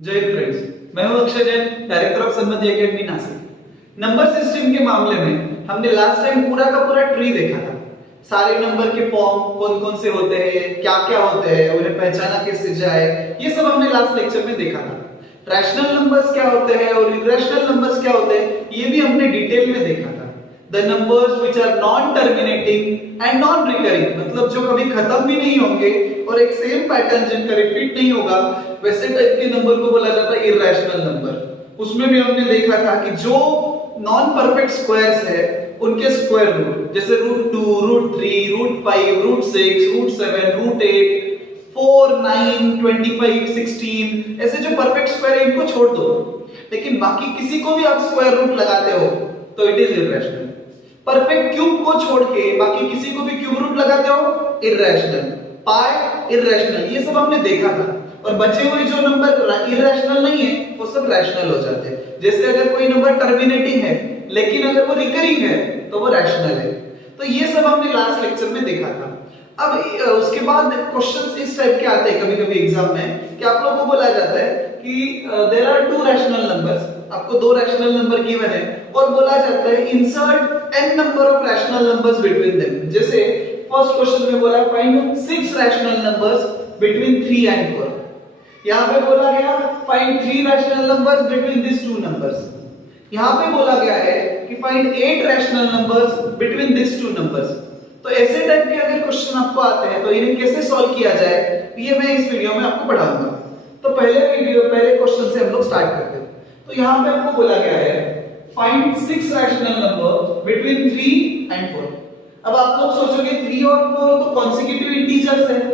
जय फ्रेंड्स, मैं हूं Akshay Jain, director of Sanmati academy Nashik. Number system के मामले में हमने लास्ट टाइम पूरा का पूरा ट्री देखा था। सारे नंबर के फॉर्म कौन-कौन से होते हैं, क्या-क्या होते हैं, उन्हें पहचाना कैसे जाए, ये सब हमने लास्ट लेक्चर में देखा था। रैशनल नंबर्स क्या होते हैं और इरेशनल नंबर्स क्या होते हैं, ये भी हमने डिटेल में देखा था। The numbers which are non-terminating and non-recurring, मतलब जो कभी खत्म भी नहीं होंगे और एक सेम पैटर्न जिनका रिपीट नहीं होगा, वैसे टाइप के नंबर को बोला जाता है इरेशनल नंबर। उसमें भी हमने देखा था कि जो नॉन परफेक्ट स्क्वायर्स है उनके स्क्वायर रूट, जैसे √2, √3, √5, √6, √7, √8, 4, 9, 25, 16, ऐसे जो परफेक्ट स्क्वायर है इनको छोड़ दो, लेकिन बाकी किसी को भी आप स्क्वायर रूट लगाते हो तो it is irrational. Perfect cube को छोड़ के बाकी किसी को भी क्यूब रूट लगाते हो, इरेशनल। पाई इरेशनल, ये सब हमने देखा था। और बचे हुए जो नंबर इरेशनल नहीं है वो सब रैशनल हो जाते हैं। जैसे अगर कोई नंबर टर्मिनेटिंग है लेकिन अगर वो रिकरिंग है तो वो रैशनल है। तो ये सब हमने लास्ट लेक्चर में देखा था। अब उसके बाद क्वेश्चंस इस टाइप के आते हैं कभी-कभी एग्जाम में कि आप लोगों को बोला जाता है कि there are two rational numbers, आपको दो रैशनल नंबर गिवन है और बोला जाता है insert n number of rational numbers between them. जैसे फर्स्ट क्वेश्चन में बोला find 6 rational numbers between 3 and 4। यहां पे बोला गया find 3 rational numbers between this two numbers. यहां पे बोला गया है कि find 8 rational numbers between this two numbers. तो ऐसे टाइप के अगर क्वेश्चन आपको आते हैं तो इन्हें कैसे सॉल्व किया जाए ये मैं इस वीडियो में आपको पढ़ाऊंगा। तो पहले क्वेश्चन से हम लोग स्टार्ट करते हैं। तो यहां पे आपको बोला गया है find 6 rational number between 3 and 4। अब आप लोग सोचोगे 3 और 4 तो कॉन्सेक्यूटिव इंटीजर्स हैं,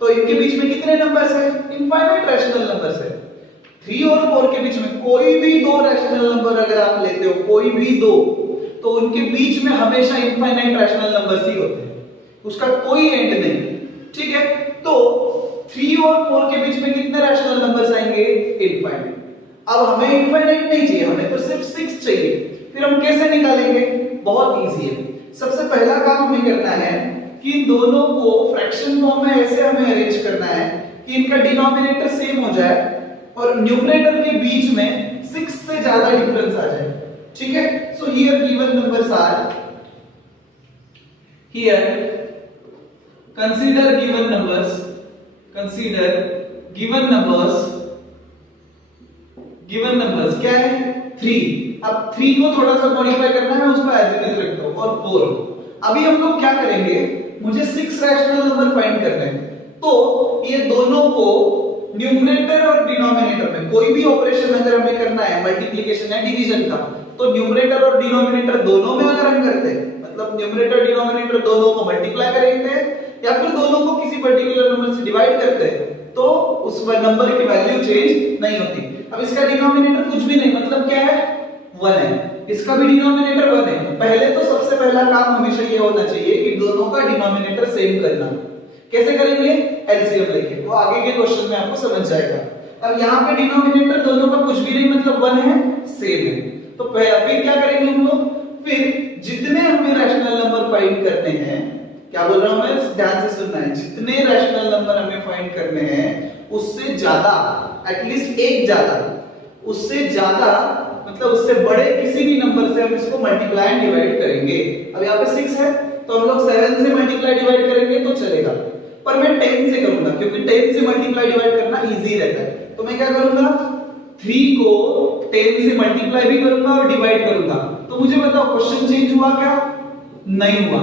तो इनके बीच में कितने नंबर्स हैं? इनफाइनाइट रैशनल नंबर्स हैं। 3 और 4 के बीच में कोई भी दो रैशनल नंबर अगर आप लेते हो, कोई भी दो, तो उनके बीच में हमेशा इनफाइनाइट रैशनल नंबर्स ही होते हैं, उसका कोई एंड नहीं। ठीक है, तो 3 और 4 के बीच में कितने रैशनल नंबर्स आएंगे? इनफाइनाइट। अब हमें इनफाइनाइट नहीं चाहिए, हमें तो सिर्फ 6 चाहिए। फिर हम कैसे निकालेंगे? बहुत इजी है। सबसे पहला काम हमें करना है कि इन दोनों को फ्रैक्शन फॉर्म में ऐसे हमें अरेंज करना है कि इनका डिनोमिनेटर सेम हो जाए और न्यूमरेटर के बीच में 6 से ज्यादा डिफरेंस आ जाए। ठीक है, so here given numbers are, here consider given numbers, given numbers क्या है? 3। अब 3 को थोड़ा सा मॉडिफाई करना है, उसको एज इट इज रखता हूं, और 4। अभी हम लोग क्या करेंगे, मुझे 6 रैशनल नंबर फाइंड करने हैं, तो ये दोनों को न्यूमरेटर और डिनोमिनेटर में कोई भी ऑपरेशन अगर हमें करना है, मल्टीप्लिकेशन या डिवीजन का, तो न्यूमरेटर और डिनोमिनेटर दोनों में अगर हम करते हैं, मतलब न्यूमरेटर डिनोमिनेटर दोनों को मल्टीप्लाई करेंगे या फिर दोनों को किसी पर्टिकुलर नंबर से डिवाइड करते हैं, तो उस नंबर की वैल्यू चेंज नहीं होती। अब इसका डिनोमिनेटर कुछ भी नहीं, मतलब क्या है? 1 है। इसका भी डिनोमिनेटर 1 है। पहले तो सबसे पहला काम हमेशा ये होना चाहिए कि दोनों का डिनोमिनेटर सेम करना। कैसे करेंगे? एलसीएम लेके। वो आगे के क्वेश्चन में आपको समझ जाएगा। अब यहाँ पे डिनोमिनेटर दोनों का कुछ भी नहीं, मतलब 1 है, सेम है। तो फिर क्या करेंगे हम लोग? फिर जितने हमें रैशनल नंबर फाइंड करने हैं, क्या बोल रहा हूं मैं, ध्यान से सुनना है, जितने रैशनल नंबर हमें फाइंड करने हैं उससे ज्यादा, एटलीस्ट एक ज्यादा, उससे ज्यादा मतलब उससे बड़े किसी भी नंबर से हम इसको मल्टीप्लाई एंड डिवाइड करेंगे। अब यहाँ पे 6 है तो हम लोग 7 से मल्टीप्लाई डिवाइड करेंगे तो चलेगा, पर मैं 10 से करूंगा क्योंकि 10 से मल्टीप्लाई डिवाइड करना इजी रहता है। तो मैं क्या करूंगा, 3 को 10 से मल्टीप्लाई भी करूंगा और डिवाइड करूंगा। तो मुझे बताओ क्वेश्चन चेंज हुआ क्या? नहीं हुआ।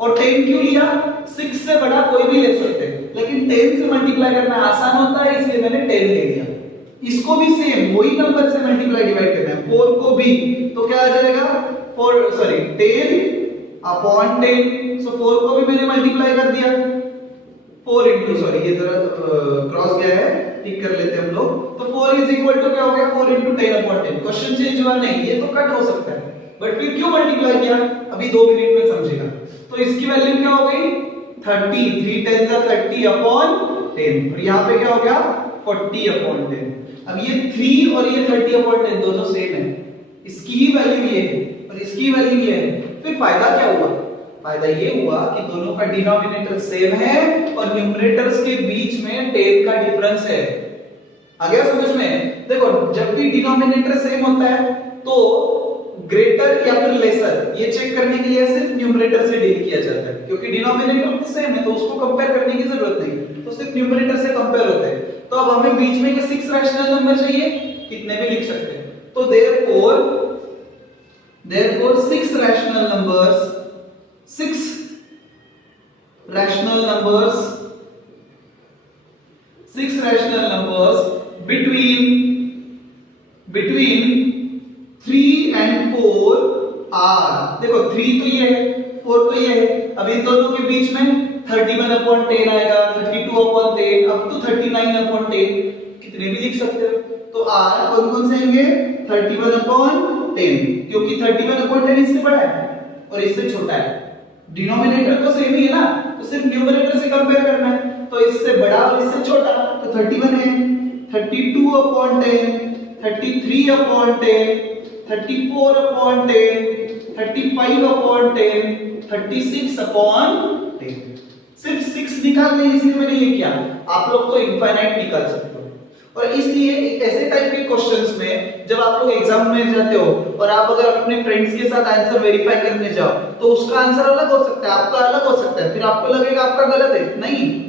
और 10 क्यों लिया? 6 से बड़ा कोई भी ले सकते हैं, लेकिन 10 से मल्टीप्लाई करना आसान होता है इसलिए मैंने 10 ले लिया। इसको भी सेम वही नंबर से मल्टीप्लाई डिवाइड करना है, 4 को भी, तो क्या आ जाएगा 10 अपॉन 10। सो 4 को भी मैंने मल्टीप्लाई कर दिया, 4 इंटू, सॉरी ये जरा क्रॉस गया है, ठीक कर लेते हैं हम लोग। तो 4 इज इक्वल टू क्या हो गया? 4 इंटू 10 अपॉन 10। क्वेश्चन चेंज हुआ नहीं, ये तो कट हो सकता है, बट फिर क्यों मल्टीप्लाई किया अभी 2 मिनट में समझेगा। तो इसकी वैल्यू क्या हो गई? 30, 3 10 30 अपॉन 10, और यहाँ पे क्या हो गया? 40 अपॉन 10। अब ये 3 और ये 30 अपॉन 10 दोनों सेम है, इसकी ही वैल्यू ये है और इसकी वैल्यू ये है। फिर फायदा क्या हुआ? फायदा ये हुआ कि दोनों का डिनोमिनेटर सेम है और न्यूमरेटर्स के बीच में 10 का डिफरेंस है। आ गया समझ में? देखो जब भी डिनोमिनेटर सेम होता है तो ग्रेटर या फिर लेसर ये चेक करने के लिए सिर्फ न्यूमरेटर से डील किया जाता है, क्योंकि डिनोमिनेटर तो सेम है तो उसको कंपेयर करने की जरूरत नहीं, तो सिर्फ न्यूमरेटर से कंपेयर होता है। तो अब हमें बीच में के 6 रैशनल नंबर चाहिए, कितने भी लिख सकते हैं, तो therefore 6 rational numbers between 3 and 4 are, देखो 3 तो ये है 4 तो ये है, अब इन दोनों के बीच में 31/10 आएगा, 32/10, अब तो 39/10, कितने भी लिख सकते हो। तो r कौन कौन से होंगे? 31/10, क्योंकि 31/10 इससे बड़ा है और इससे छोटा है। डिनोमिनेटर तो सेम ही है ना, तो सिर्फ न्यूमरेटर से कंपेयर करना है, तो इससे बड़ा और इससे छोटा, तो 31 है, 32/10, 33/10, 34/10, 35/10, 36/10। सिर्फ 6 निकालने इसलिए मैंने ये किया, आप लोग तो इनफाइनाइट निकाल सकते हो। और इसलिए एक ऐसे टाइप के क्वेश्चंस में जब आप लोग एग्जाम में जाते हो और आप अगर अपने फ्रेंड्स के साथ आंसर वेरीफाई करने जाओ तो उसका आंसर अलग हो सकता है, आपका अलग हो सकता है, फिर आपको लगेगा आपका गलत है। नहीं,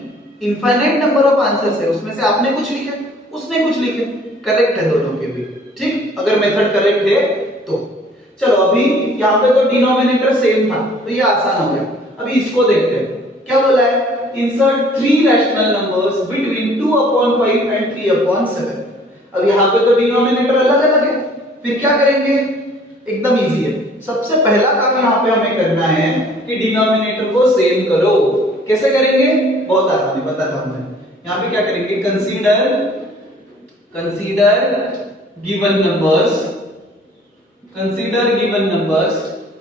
इनफाइनाइट नंबर ऑफ आंसर्स है, उसमें से आपने कुछ लिखे, उसने कुछ लिखे, करेक्ट है दोनों के भी, ठीक, अगर मेथड करेक्ट है तो। चलो अभी यहाँ पे तो डिनोमिनेटर सेम था तो ये आसान हो गया। अभी इसको देखते हैं, क्या बोला है? Insert 3 rational numbers between 2/5 and 3/7। अब यहाँ पे तो डिनोमिनेटर अलग अलग है, फिर क्या करेंगे? एकदम इजी है। सबसे पहला काम यहाँ पे हमें करना है कि डिनोमिनेटर को सेम करो। कैसे करेंगे? बहुत आसान है, बताता हूं मैं। यहाँ पे क्या करेंगे? कंसीडर गिवन नंबर्स,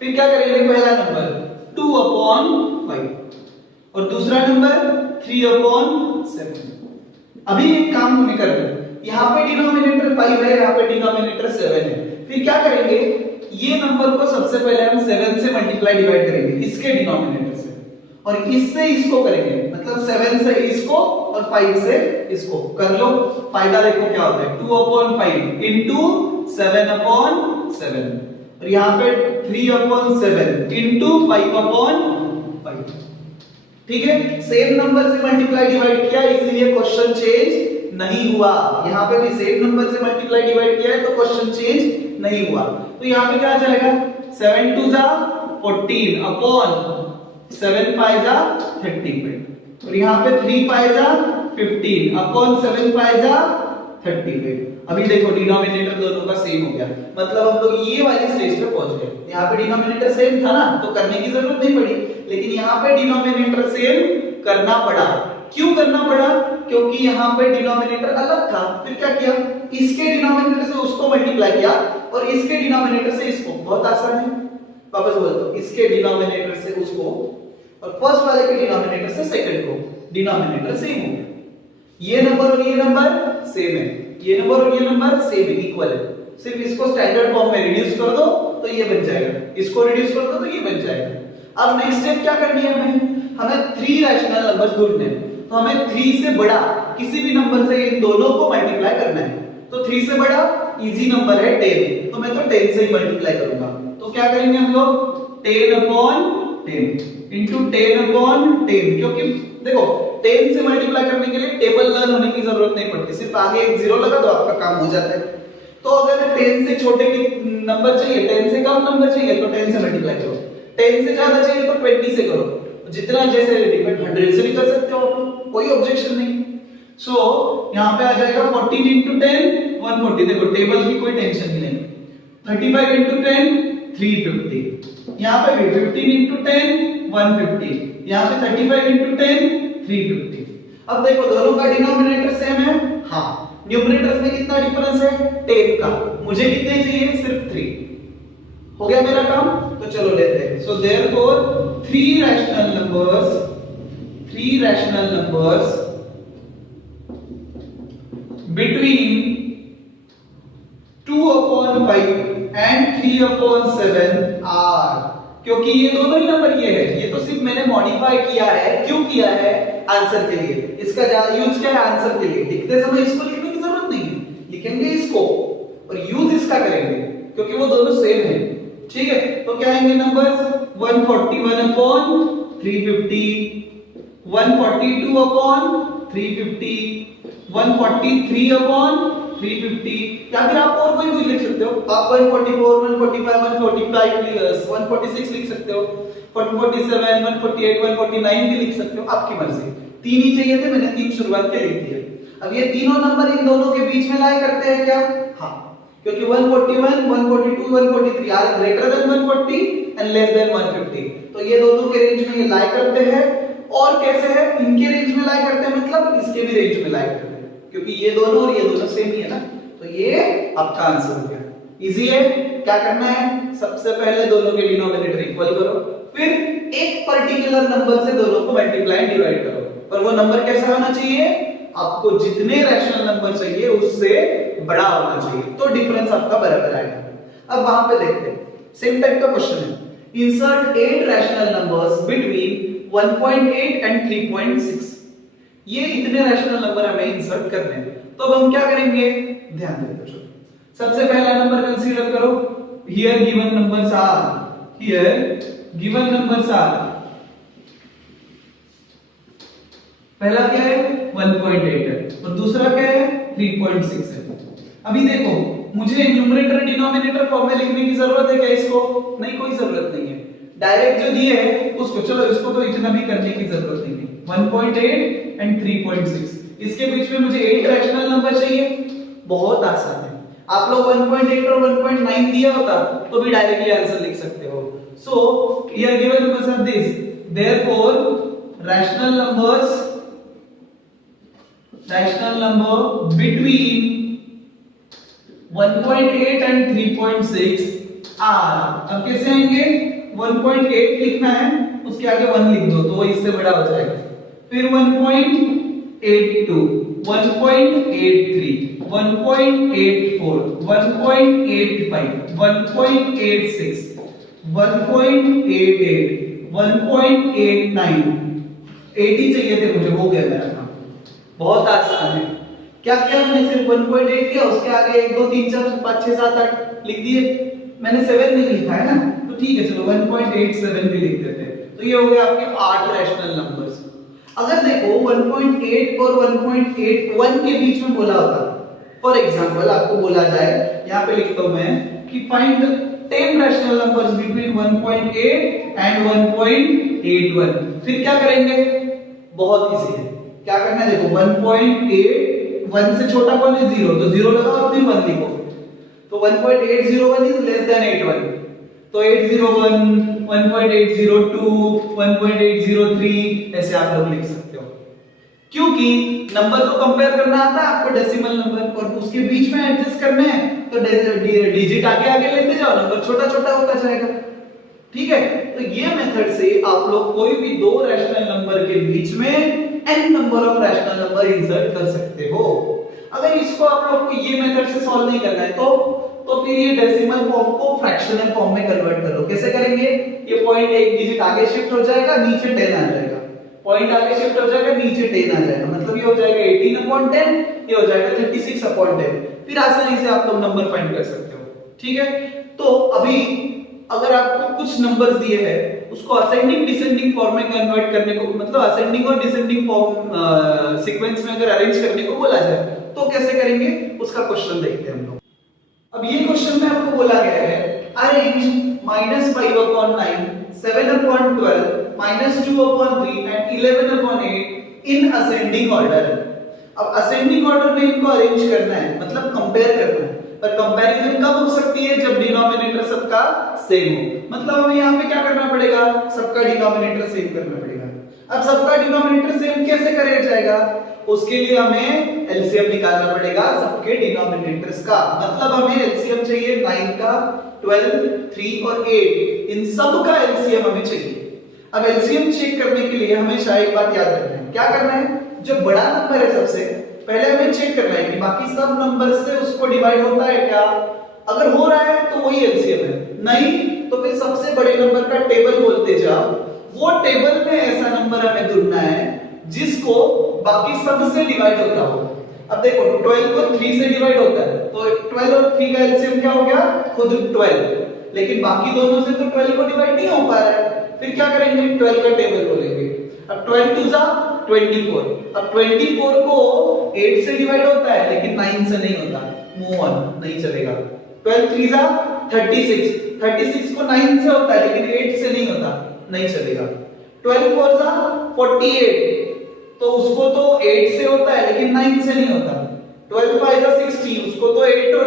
फिर क्या करेंगे? पहला नंबर 2/5 और दूसरा नंबर 3/7। अभी एक काम हमें करना है, यहाँ पे डिनोमिनेटर 5 है, यहाँ पे डिनोमिनेटर 7 है, फिर क्या करेंगे? ये नंबर को सबसे पहले हम 7 से मल्टीप्लाई डिवाइड करेंगे, इसके डिनोमिनेटर से, और इससे इसको करेंगे, मतलब 7 से इसको और 5 से इसको कर लो। फायदा देखो क्या होता है, 2/5 इंटू 7/7, और यहाँ पे 3/7 इंटू 5/5। ठीक है, सेम नंबर से मल्टीप्लाई डिवाइड किया इसलिए क्वेश्चन चेंज नहीं हुआ। यहाँ पे भी सेम नंबर से मल्टीप्लाई डिवाइड किया है तो क्वेश्चन चेंज नहीं हुआ। तो यहाँ पे क्या आ जाएगा? 7 2 जा 14 अपॉन 7 5 जा 35, और यहाँ पे 3 5 जा 15 अपॉन 7 5 जा 35। अभी देखो डिनोमिनेटर दोनों का सेम हो गया, मतलब हम लोग ये वाली स्टेज पे पहुंच गए। यहाँ पे डिनोमिनेटर सेम था ना तो करने की जरूरत नहीं पड़ी, लेकिन यहाँ पे डिनोमिनेटर सेम करना पड़ा। क्यों करना पड़ा? क्योंकि यहाँ पे डिनोमिनेटर अलग था। फिर क्या किया? इसके डिनोमिनेटर से उसको मल्टीप्लाई किया और इसके डिनोमिनेटर से इसको। बहुत आसान है, वापस बोल दो, इसके डिनोमिनेटर से उसको और फर्स्ट वाले के डिनोमिनेटर से सेकंड को। डिनोमिनेटर सेम हो गया, ये नंबर और ये नंबर सेम है, ये नंबर और ये नंबर सेम है, इक्वल है। सिर्फ इसको स्टैंडर्ड फॉर्म में रिड्यूस कर दो तो ये बन जाएगा, इसको रिड्यूस कर दो तो ये बन जाएगा। अब नेक्स्ट स्टेप क्या करनी है हमें 3 रैशनल नंबर्स ढूंढने हैं। तो हमें 3 से बड़ा किसी भी नंबर से इन दोनों को मल्टीप्लाई करना है। तो 3 से बड़ा इजी नंबर है 10, तो मैं तो 10 से ही मल्टीप्लाई करूंगा। तो क्या करेंगे हम लोग? 10/10 इंटू 10/10, क्योंकि देखो 10 से मल्टीप्लाई करने के लिए टेबल लर्न होने की जरूरत नहीं पड़ती, सिर्फ आगे एक जीरो लगा दो आपका काम हो जाता है। तो अगर 10 से छोटे के नंबर चाहिए, 10 से कम नंबर चाहिए तो 10 से मल्टीप्लाई करो, 10 से ज्यादा चाहिए तो 20 से करो, जितना जैसे डिपेंड 100 से भी कर सकते हो, कोई ऑब्जेक्शन नहीं। सो यहाँ पे आ जाएगा 14 into 10 140। देखो टेबल की कोई टेंशन नहीं। 35 into 10 350, यहाँ पे भी 15 into 10 150, यहाँ पे 35 into 10 350। अब देखो दोनों का डिनोमिनेटर सेम है, हाँ, न्यूमरेटर्स में कितना डिफरेंस है? 10 का। मुझे कितने चाहिए? सिर्फ 3। हो गया मेरा काम। तो चलो लेते हैं। So therefore 3 rational numbers between 2/5 and 3/7 are, क्योंकि ये दोनों ही नंबर ये तो सिर्फ मैंने मॉडिफाई किया है। क्यों किया है? आंसर के लिए। इसका यूज क्या है? आंसर के लिए। लिखते समय इसको लिखने की जरूरत नहीं है, लिखेंगे इसको और यूज इसका करेंगे क्योंकि वो दोनों सेम है। ठीक है, तो क्या आएंगे नंबर्स 141 अपॉन 350, 142 अपॉन 350, 143 अपॉन 350, या फिर आप और कोई भी लिख सकते हो। आप 144, 145, 146 लिख सकते हो, 147, 148, 149 भी लिख सकते हो, आपकी मर्जी। तीन ही चाहिए थे, मैंने तीन शुरुआत के लिख दिए। अब ये तीनों नंबर इन दोनों के बीच में लाई करते हैं क्या? हाँ, क्योंकि 141, 142, 143 are greater than 140 and less than 150, तो ये दोनों के रेंज में ये लाई करते हैं। और कैसे है? इनके रेंज में लाई करते हैं, मतलब इसके भी रेंज में लाई करते हैं, क्योंकि ये दोनों और ये दोनों सेम ही है ना। तो ये आपका आंसर हो गया। इजी है। क्या करना है? सबसे पहले दोनों के डिनोमिनेटर इक्वल करो, फिर एक पर्टिकुलर नंबर से दोनों को मल्टीप्लाई एंड डिवाइड करो। पर वो नंबर कैसा होना चाहिए? आपको जितने रैशनल नंबर चाहिए उससे बड़ा होना चाहिए, तो डिफरेंस आपका बराबर आएगा। अब वहां पे देखते हैं, सेम टाइप का क्वेश्चन है। Insert 8 rational numbers between 1.8 and 3.6। ये इतने रैशनल नंबर हमें इंसर्ट करने हैं, तो अब हम क्या करेंगे? ध्यान देते चलो। सबसे पहला नंबर कंसीडर करो। Here given numbers are, here given numbers are, पहला क्या है? 1.8 है और दूसरा क्या है? 3.6 है। अभी देखो, मुझे न्यूमरेटर डिनोमिनेटर फॉर्म में लिखने की जरूरत है क्या इसको? नहीं, कोई जरूरत नहीं है। डायरेक्ट जो दिए है उसको, चलो इसको तो इतना भी करने की जरूरत नहीं है। 1.8 एंड 3.6, इसके बीच में मुझे 8 रैशनल नंबर चाहिए। बहुत आसान है। आप लोग 1.8 और 1.9 दिया होता तो भी डायरेक्टली आंसर लिख सकते हो। So here given numbers are this, therefore rational numbers, rational number between 1.8 and 3.6 are. अब कैसे आएंगे? 1.8 लिखना है, उसके आगे 1 लिख दो तो वो इससे बड़ा हो जाएगा। फिर 1.82, 1.83, 1.84, 1.85, 1.86, 1.88, 1.89, 80 चाहिए थे मुझे, हो गया मेरा काम। बहुत आसान है। क्या क्या हमने सिर्फ 1.8 किया, उसके आगे 1 2 3 4 5 6 7 8 लिख दिए। मैंने 7 नहीं लिखा है ना, तो ठीक है, चलो 1.87 भी लिख देते हैं। तो ये हो गया आपके 8 रैशनल नंबर्स। अगर देखो 1.8 और 1.81 के बीच में बोला होता, फॉर एग्जांपल आपको बोला जाए, यहां पे लिखता हूं मैं कि find 10 rational numbers between 1.8 and 1.81, फिर क्या करेंगे? बहुत इजी है। क्या करना है? देखो 1.8, 1 से छोटा कौन है? 0, तो 0 लगाओ और फिर 1 लिखो। तो 1.801 इज लेस देन 81, तो 801, 1.802, 1.803 ऐसे आप लोग लिख सकते हो। क्योंकि नंबर को कंपेयर करना आता है आपको डेसिमल नंबर, और उसके बीच में एडजस्ट करने हैं तो डिजिट आगे आगे लेते जाओ, नंबर छोटा छोटा होता जाएगा। ठीक है, तो ये मेथड से आप लोग कोई भी दो रैशनल नंबर के बीच में n number of rational number insert कर सकते हो। अगर इसको आप लोग को ये मेथड से सॉल्व नहीं करना है तो फिर ये डेसिमल फॉर्म को फ्रैक्शनल फॉर्म में कन्वर्ट कर लो। कैसे करेंगे? ये पॉइंट एक डिजिट आगे शिफ्ट हो जाएगा, नीचे 10 आ जाएगा, पॉइंट आगे शिफ्ट हो जाएगा, नीचे 10 आ जाएगा, मतलब ये हो जाएगा 18/10, ये हो जाएगा 36/10। फिर आसानी से आप लोग नंबर फाइंड कर सकते हो। ठीक है, तो अभी अगर आपको कुछ नंबर्स दिए हैं, उसको असेंडिंग डिसेंडिंग फॉर्म में कन्वर्ट करने को, मतलब असेंडिंग और डिसेंडिंग फॉर्म सीक्वेंस में अगर अरेंज करने को बोला जाए तो कैसे करेंगे, उसका क्वेश्चन देखते हैं हम लोग। अब ये क्वेश्चन में आपको बोला गया है arrange -5/9, 7/12, -2/3 and 11/8 in ascending order. अब असेंडिंग ऑर्डर में इनको अरेंज करना है, मतलब कंपेयर करना है, पर कंपैरिजन कब हो सकती है? जब डिनोमिनेटर सबका सेम हो। मतलब हमें यहाँ पे क्या करना पड़ेगा? सबका डिनोमिनेटर सेम करना पड़ेगा। अब सबका डिनोमिनेटर सेम कैसे करेगा जाएगा? उसके लिए हमें एलसीएम निकालना पड़ेगा सबके डिनोमिनेटर्स का। मतलब हमें एलसीएम चाहिए 9 का, 12, 3 और 8, इन सब का एलसीएम हमें चाहिए। अब एलसीएम चेक करने के लिए हमेशा एक बात याद रखना है। क्या करना है? जो बड़ा नंबर है सबसे पहले हमें चेक करना है कि बाकी सब नंबर से उसको डिवाइड होता है क्या। अगर हो रहा है तो वही एलसीएम है, नहीं तो फिर सबसे बड़े नंबर का टेबल बोलते जाओ। वो टेबल में ऐसा नंबर हमें ढूंढना है जिसको बाकी सब से डिवाइड होता हो। अब देखो 12 को 3 से डिवाइड होता है, तो 12 और 3 का एलसीएम क्या हो गया, खुद 12, लेकिन बाकी दोनों से तो 12 को डिवाइड नहीं हो पा रहा है, फिर क्या करेंगे, 12 का टेबल खोलेंगे। अब 12 2 जा 24, अब 24 को 8 से डिवाइड होता है लेकिन 9 से नहीं होता, मूव ऑन, नहीं चलेगा। 12 3 जा 36, 36 को 9 से होता है लेकिन 8 से नहीं होता, नहीं चलेगा। 12 4 जा 48, तो उसको तो 8 से होता है लेकिन 9 से नहीं होता। 12 5 जा 60, उसको तो 8 और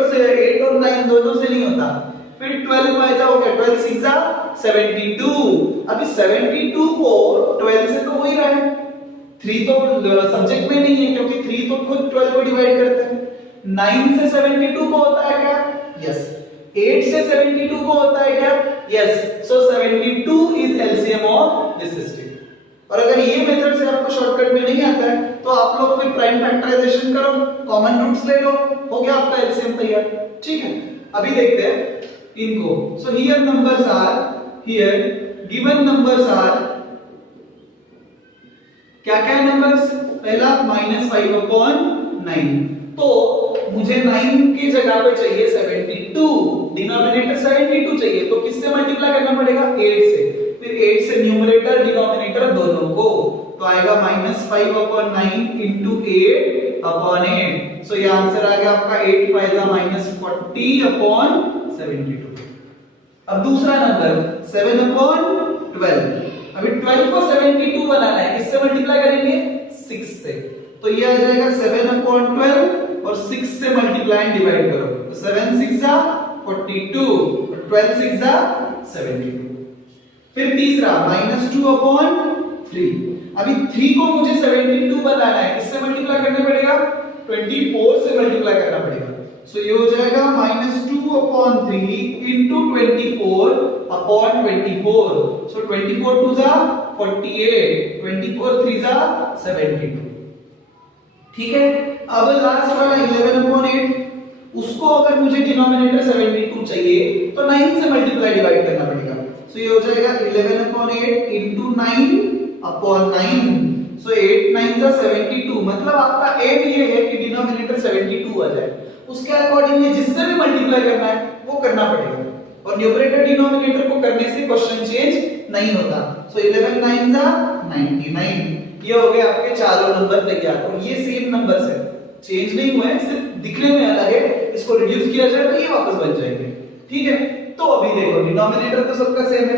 9 दोनों से नहीं होता। फिर 12 5 जा हो गया, 12 6 जा 72, अभी 72 को 12 से तो हो ही रहा है, 3 तो सब्जेक्ट में नहीं है क्योंकि 3 तो खुद 12 को डिवाइड करता है। 9 से 72 को होता है क्या, यस। 8 से 72 को होता है क्या, yes. So 72 is LCM of this system. और अगर ये मेथड से आपको शॉर्टकट में नहीं आता है तो आप लोग फिर प्राइम फैक्टराइजेशन करो, कॉमन रूट्स ले लो, हो गया आपका एलसीएम तैयार, ठीक है। अभी देखते हैं इनको। So here numbers are, here given numbers are, क्या क्या है नंबर्स, पहला -5/9, तो मुझे 9 की जगह पे चाहिए 72, डिनोमिनेटर 72 चाहिए, तो किससे मल्टीप्लाई करना पड़ेगा, 8 से। फिर 8 से न्यूमरेटर डिनोमिनेटर दोनों को, तो आएगा -5/9 into 8/8। सो ये आंसर आ गया आपका 8 5 -40/72। अब दूसरा नंबर 7/12, अभी 12 को 72 बनाना है, किससे मल्टीप्लाई करेंगे, 6 से, तो ये आ जाएगा 7/12 और 6 से मल्टीप्लाई एंड डिवाइड करो, तो 7 6 जा 42 और 12 6 जा 72। फिर तीसरा -2/3, अभी 3 को मुझे 72 बनाना है, किससे मल्टीप्लाई करना पड़ेगा, 24 से मल्टीप्लाई करना पड़ेगा। सो ये हो जाएगा -2/3 into 24/24। सो 24 2 जा 48, 24 3 जा 72, ठीक है। अब लास्ट वाला 11/8, उसको अगर मुझे डिनोमिनेटर 72 चाहिए तो 9 से मल्टीप्लाई डिवाइड करना पड़ेगा। सो ये हो जाएगा 11/8 into 9/9। सो 8 9 जा 72, मतलब आपका एम ये है कि डिनोमिनेटर 72 आ जाए, उसके अकॉर्डिंगली जिससे भी मल्टीप्लाई करना है वो करना पड़ेगा, और न्यूमरेटर डिनोमिनेटर को करने से क्वेश्चन चेंज नहीं होता। सो 11 9 जा 99, ये हो गए आपके चारों नंबर तैयार, और ये सेम नंबर्स है, चेंज नहीं हुए, सिर्फ दिखने में अलग है, इसको रिड्यूस किया जाए तो ये वापस बन जाएंगे, ठीक है। तो अभी देखो डिनोमिनेटर तो सबका सेम है,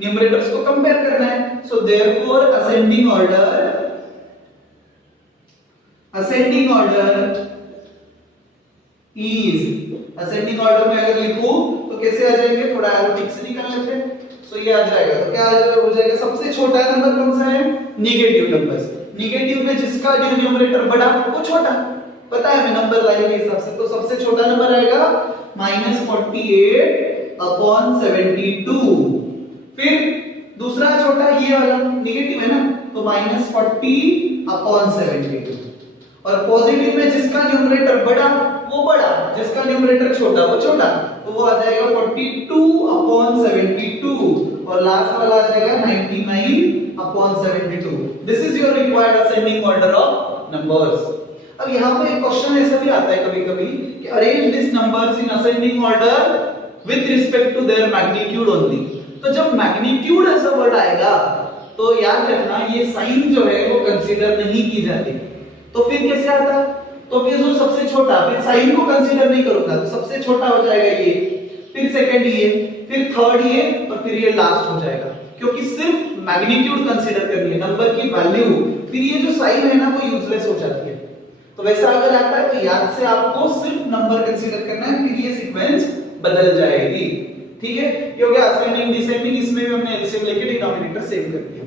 न्यूमरेटर्स को कंपेयर करना है। So therefore ascending order is, ascending order में अगर लिखूं तो कैसे आ जाएंगे, थोड़ा एरो ठीक से निकाल लेते हैं। सो ये आ जाएगा, तो क्या हो जाएगा, सबसे छोटा नंबर कौन सा है, नेगेटिव नंबर्स, नेगेटिव में जिसका न्यूमरेटर बड़ा वो छोटा, पता है हमें नंबर लाइन के हिसाब से, तो सबसे छोटा नंबर आएगा -48/72। फिर दूसरा छोटा ये वाला नेगेटिव है ना, तो -40/72, और पॉजिटिव में जिसका न्यूमरेटर बड़ा वो बड़ा, जिसका न्यूमरेटर छोटा वो छोटा, तो वो आ जाएगा 42/72, और लास्ट वाला आ जाएगा 99/72। This is your required ascending order of numbers. अब यहाँ पे एक क्वेश्चन ऐसा भी आता है कभी-कभी कि arrange this numbers in ascending order with respect to their magnitude only. तो जब मैग्नीट्यूड ऐसा वर्ड आएगा तो याद रखना ये साइन जो है वो कंसीडर नहीं की जाती, तो फिर कैसे आता, तो फिर जो सबसे छोटा, फिर साइन को कंसीडर नहीं करूंगा तो सबसे छोटा हो जाएगा ये, फिर सेकंड ये, फिर थर्ड ये, और फिर ये लास्ट हो जाएगा, क्योंकि सिर्फ मैग्नीट्यूड कंसीडर करनी है, नंबर की वैल्यू, फिर ये जो साइन है ना वो यूजलेस हो जाती है। तो वैसा अगर आता है तो याद से आपको सिर्फ नंबर कंसीडर करना है, फिर ये सीक्वेंस बदल जाएगी, ठीक है। ये हो गया असेंडिंग डिसेंडिंग, इसमें भी हमने एलसीएम लेके डिनोमिनेटर सेव कर दिया।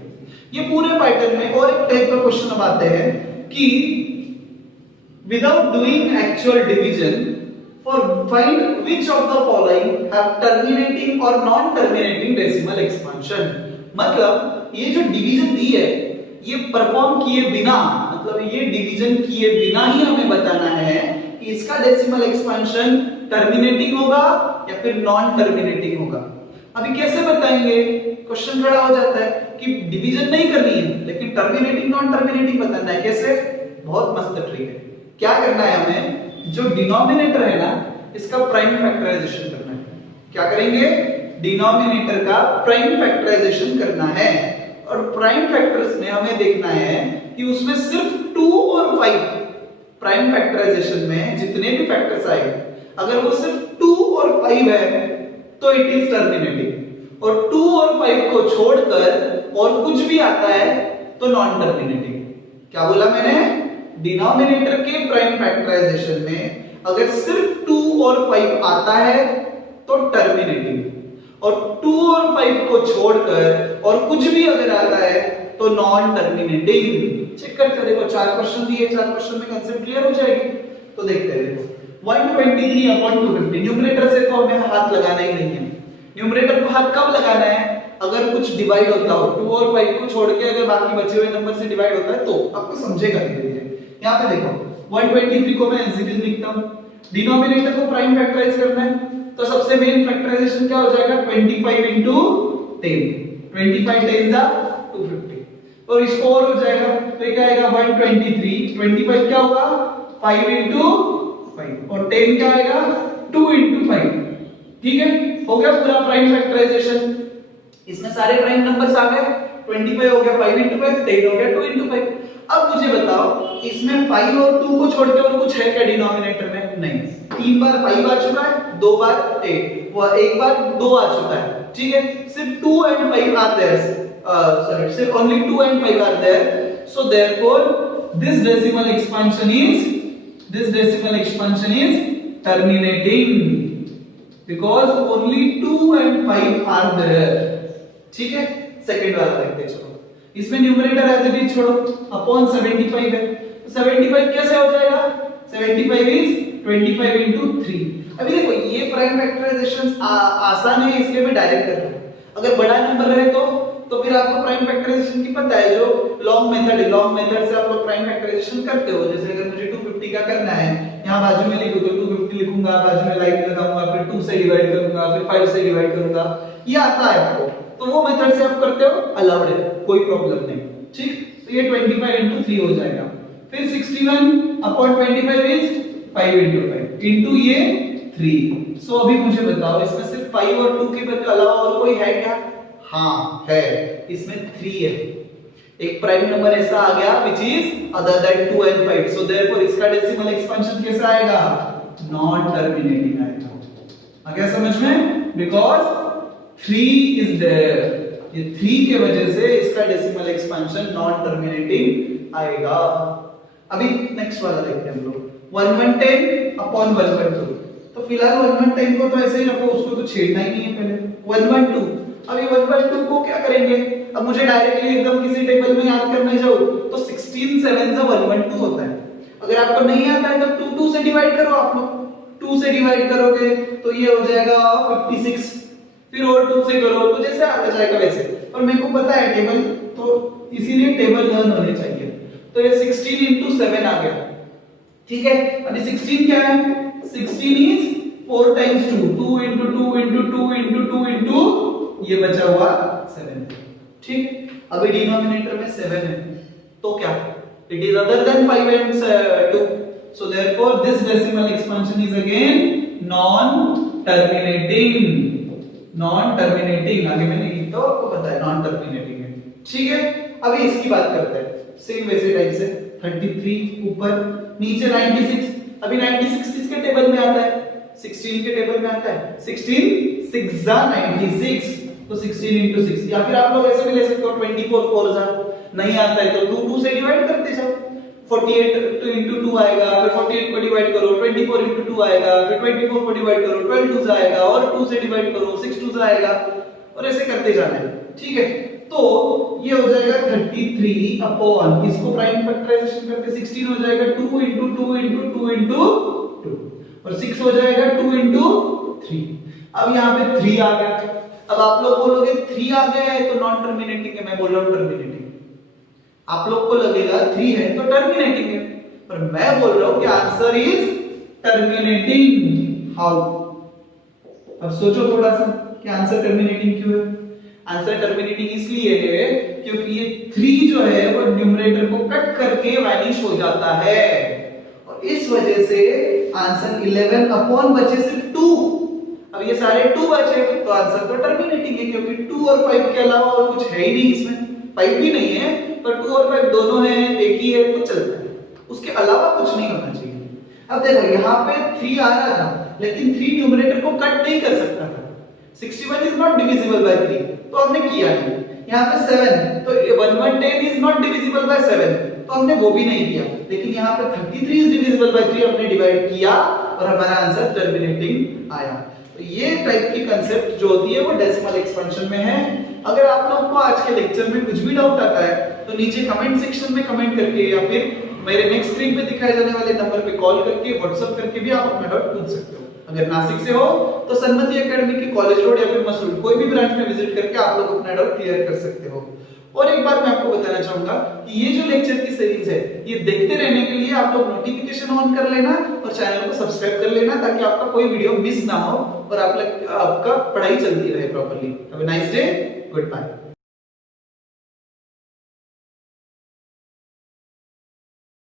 ये पूरे पैटर्न में और एक टाइप का क्वेश्चन अब आते हैं कि without doing actual division for find which of the following have terminating और नॉन टर्मिनेटिंग डेसिमल एक्सपेंशन। मतलब ये जो डिवीजन दी है ये परफॉर्म किए बिना, मतलब ये डिवीजन किए बिना ही हमें बताना है कि इसका डेसिमल एक्सपेंशन टर्मिनेटिंग होगा या फिर नॉन टर्मिनेटिंग होगा। अभी कैसे बताएंगे, क्वेश्चन खड़ा हो जाता है कि डिवीजन नहीं करनी है लेकिन टर्मिनेटिंग नॉन टर्मिनेटिंग बताना है, कैसे, बहुत मस्त ट्रिक है। क्या करना है हमें, जो डिनोमिनेटर है ना इसका प्राइम फैक्टराइजेशन करना है। क्या करेंगे, डिनोमिनेटर का प्राइम फैक्टराइजेशन करना है। और प्राइम फैक्टर्स में हमें देखना है कि उसमें सिर्फ 2 और 5, प्राइम फैक्टराइजेशन में जितने भी फैक्टर्स आए अगर वो सिर्फ 2 और 5 है तो इट इज टर्मिनेटिंग, और 2 और 5 को छोड़कर और कुछ भी आता है तो नॉन टर्मिनेटिंग। क्या बोला मैंने, डिनोमिनेटर के प्राइम फैक्टराइजेशन में अगर सिर्फ 2 और 5 आता है तो टर्मिनेटिंग, और 2 और 5 को छोड़कर और कुछ भी अगर आता है तो नॉन टर्मिनेटिंग। चेक करते देखो, 4 क्वेश्चन दिए, 4 क्वेश्चन में कंसेप्ट क्लियर हो जाएगी। तो देखते हैं, देखो 123/250 न्यूमरेटर से तो हमें हाथ लगाना ही नहीं है। न्यूमरेटर को हाथ कब लगाना है, अगर कुछ डिवाइड होता हो, 2 और 5 को छोड़ के अगर बाकी बचे हुए नंबर से डिवाइड होता है तो आपको समझेगा धीरे धीरे। यहाँ पे देखो 123 को मैं एज इट इज लिखता हूँ, डिनोमिनेटर को प्राइम फैक्टराइज करना है तो सबसे मेन फैक्टराइजेशन क्या हो जाएगा, 25 into 10, 25 10 जा 250, और इसको और हो जाएगा तो ये क्या आएगा 123, 25 क्या होगा 5 into 5, और 10 क्या आएगा 2 into 5। ठीक है, हो गया पूरा प्राइम फैक्टराइजेशन। इसमें सारे प्राइम नंबर्स आ गए, 25 हो गया 5 into 5, 10 हो गया 2 into 5। अब मुझे बताओ इसमें 5 और 2 को छोड़ के और कुछ है क्या डिनोमिनेटर में, नहीं। 3 बार 5 आ चुका है, 2 बार 8, वो एक बार 2 आ चुका है। ठीक है, सिर्फ 2 and 5 आर देयर, sorry, सिर्फ only 2 and 5 are there, so therefore this decimal expansion is terminating because only 2 and 5 are there। ठीक है, सेकंड वाला देखते हैं। चलो इसमें न्यूमरेटर एज इट इज छोड़ो, अपॉन 75 है, 75 कैसे हो जाएगा, 75 इज 25 into 3। अभी देखो ये प्राइम फैक्टराइजेशन आसान है, इसलिए मैं डायरेक्ट कर रहा हूं। अगर बड़ा नंबर रहे तो फिर आपको प्राइम फैक्टराइजेशन की पता है, जो लॉन्ग मेथड है, लॉन्ग मेथड से आप लोग प्राइम फैक्टराइजेशन करते हो। जैसे अगर मुझे 250 का करना है, यहाँ बाजू में लिखूं तो 250 लिखूंगा, बाजू में लाइन लगाऊंगा, फिर 2 से डिवाइड करूंगा, फिर 5 से डिवाइड करूंगा, ये आता है आपको, तो वो मेथड से आप करते हो, अलाउड है, कोई प्रॉब्लम नहीं। ठीक, तो ये 25 into 3 हो जाएगा। फिर 61/25 इज 5 into 5 into ये 3। सो अभी मुझे बताओ इसमें सिर्फ 5 और 2 के अलावा और कोई है क्या, हाँ है, इसमें 3 है। एक प्राइम नंबर ऐसा आ गया which is other than 2 and 5, so therefore इसका डेसिमल एक्सपेंशन कैसा आएगा, नॉन टर्मिनेटिंग आएगा। आ गया समझ में, बिकॉज 3 is there, ये 3 के वजह से इसका डेसिमल एक्सपेंशन नॉन टर्मिनेटिंग आएगा। अभी नेक्स्ट वाला देखते हैं हम लोग, 110/112। तो फिलहाल 110 को तो ऐसे ही रखो, उसको तो छेड़ना ही नहीं है पहले। 112, अभी 112 को क्या करेंगे, अब मुझे डायरेक्टली एकदम किसी टेबल में याद करने जाओ तो 16 7 से 112 होता है। अगर आपको नहीं आता है तो 2 से डिवाइड करो, आप लोग 2 से डिवाइड करोगे तो ये हो जाएगा 56, फिर और 2 से करो तो जैसे आता जाएगा वैसे। और मेरे को पता है टेबल, तो इसीलिए टेबल लर्न होने चाहिए। तो ये 16 into 7 आ गया। ठीक है, अभी 16 क्या है, 16 is 4 times 2, 2 into 2 into 2 into 2 into ये बचा हुआ 7। ठीक, अभी डिनोमिनेटर में 7 है तो क्या, it is other than 5 and 2, so therefore this decimal expansion is again non-terminating। आगे मैंने लिखा तो आपको पता है नॉन टर्मिनेटिंग है। ठीक है, अभी इसकी बात करते हैं सेम वैसे टाइप से। 33 ऊपर, नीचे 96। अभी 96 किसके टेबल में आता है, 16 के टेबल में आता है। 16 6 जा 96, तो 16 into 6, या फिर आप लोग ऐसे भी ले सकते हो 24 4 जा। नहीं आता है तो 2 से डिवाइड करते जाओ, 48 into 2 आएगा, फिर 48 को डिवाइड करो, 24 into 2 आएगा, फिर 24 को डिवाइड करो, 12 2 आएगा, और 2 से डिवाइड करो, 6 2 आएगा, और ऐसे करते जाना है। ठीक है, तो ये हो जाएगा 33 अपॉन, इसको प्राइम फैक्टराइजेशन करके 16 हो जाएगा 2 into 2 into 2 into 2, और 6 हो जाएगा 2 into 3। अब यहाँ पे 3 आ गया। अब आप लोग बोलोगे 3 आ गया है तो नॉन टर्मिनेटिंग है, मैं बोल रहा हूं टर्मिनेटिंग। आप लोग को लगेगा 3 है तो टर्मिनेटिंग है, पर मैं बोल रहा हूं कि आंसर इज टर्मिनेटिंग। हाउ, अब सोचो थोड़ा सा कि आंसर टर्मिनेटिंग क्यों है। आंसर टर्मिनेटिंग इसलिए है क्योंकि ये 3 जो है वो न्यूमरेटर को कट करके वैनिश हो जाता है, और इस वजह से आंसर 11 अपॉन बचे सिर्फ 2। अब ये सारे 2 बचे तो आंसर तो टर्मिनेटिंग है, क्योंकि 2 और 5 के अलावा और कुछ है ही नहीं इसमें। 5 भी नहीं है पर 2 और 5 दोनों है, एक ही है तो चलता है, उसके अलावा कुछ नहीं होना चाहिए। अब देखो यहाँ पे 3 आ रहा था लेकिन 3 न्यूमरेटर को कट नहीं कर सकता था। 61 इज नॉट डिविजिबल बाय 3 तो हमने किया नहीं। यहाँ पे 7 तो 1110 इज नॉट डिविजिबल बाय 7 तो हमने वो भी नहीं किया। लेकिन यहाँ पे 33 इज डिविजिबल बाय 3 हमने डिवाइड किया और हमारा आंसर टर्मिनेटिंग आया। तो ये टाइप की कांसेप्ट जो होती है वो डेसिमल एक्सपेंशन में है। अगर आप लोग को आज के लेक्चर में कुछ भी डाउट आता है तो नीचे कमेंट सेक्शन में कमेंट करके या फिर मेरे नेक्स्ट स्क्रीन पे दिखाए जाने वाले नंबर पे कॉल करके व्हाट्सएप करके भी आप अपना डाउट पूछ सकते हो। अगर नासिक से हो तो सन्मति एकेडमी के कॉलेज रोड या फिर मसूर कोई भी ब्रांच में विजिट करके आप लोग अपना डाउट क्लियर कर सकते हो। और एक बात मैं आपको बताना चाहूंगा कि ये जो लेक्चर की सीरीज है ये देखते रहने के लिए आप लोग नोटिफिकेशन ऑन कर लेना और चैनल को सब्सक्राइब कर लेना ताकि आपका कोई वीडियो मिस ना हो और आपका पढ़ाई चलती रहे properly. Have a nice day, good bye.